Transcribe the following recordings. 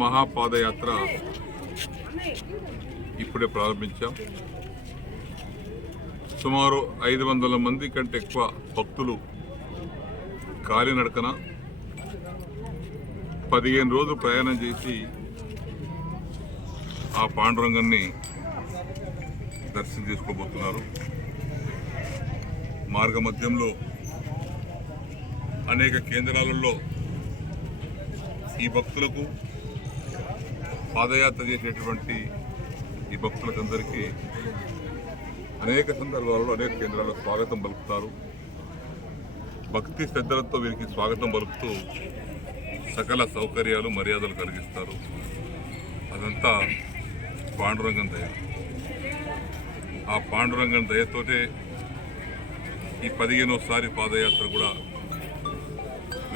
మహాపాదయాత్ర ఇప్పుడే ప్రారంభించాం. సుమారు 500 మంది కంటే ఎక్కువ భక్తులు కాలినడకన 15 రోజులు ప్రయాణం చేసి ఆ పాండురంగాన్ని దర్శనం చేసుకోబోతున్నారు. మార్గ మధ్యంలో అనేక కేంద్రాలలో ఈ భక్తులకు పాదయాత్ర చేసేటువంటి ఈ భక్తులకందరికీ అనేక సందర్భాలలో అనేక కేంద్రాల్లో స్వాగతం పలుకుతారు. భక్తి శ్రద్ధలతో వీరికి స్వాగతం పలుకుతూ సకల సౌకర్యాలు మర్యాదలు కలిగిస్తారు. అదంతా పాండురంగం దయ. ఆ పాండురంగం దయతోటే ఈ 15వసారి పాదయాత్ర కూడా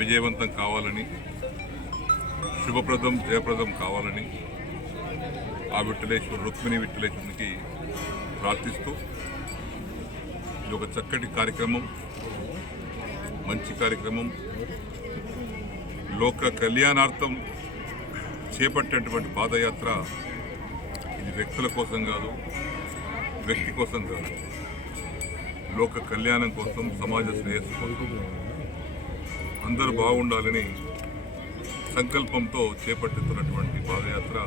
విజయవంతం కావాలని, శుభప్రదం జయప్రదం కావాలని ఆ రుక్మిణి విఠలేశ్వరునికి ప్రార్థిస్తూ ఇది ఒక చక్కటి కార్యక్రమం, మంచి కార్యక్రమం. లోక కళ్యాణార్థం చేపట్టేటువంటి పాదయాత్ర ఇది వ్యక్తుల కోసం కాదు, వ్యక్తి కోసం కాదు, లోక కళ్యాణం కోసం, సమాజ శ్రేయస్సు కోసం, అందరూ బాగుండాలని సంకల్పంతో చేపట్టుతున్నటువంటి పాదయాత్ర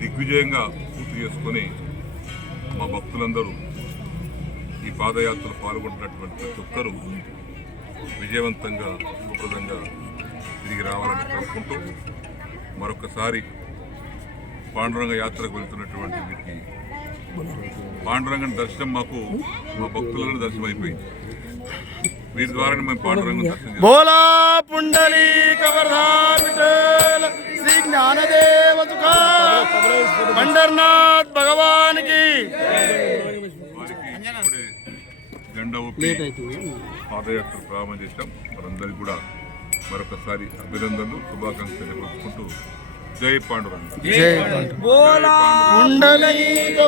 దిగ్విజయంగా పూర్తి చేసుకొని మా భక్తులందరూ ఈ పాదయాత్రలో పాల్గొంటున్నటువంటి ప్రతి ఒక్కరూ విజయవంతంగా సుప్రదంగా తిరిగి రావాలని కోరుకుంటూ మరొకసారి పాండురంగ యాత్రకు వెళ్తున్నటువంటి వీరికి పాండురంగం దర్శనం మాకు మా భక్తులను దర్శనం అయిపోయింది. వీరి ద్వారా మేము పాండురంగం దర్శనం బోలా పుండలీక వరదార్ విఠల శ్రీ జ్ఞానదేవ పండర్నాథ్ భగవానికి వారికి ఇప్పుడే జెండా ఊపి పాదయాత్ర ప్రారంభం చేశాం. వారందరికీ కూడా మరొకసారి అభినందనలు, శుభాకాంక్షలు తెలుపుకుంటూ జై పాండురంగ. పుండలీక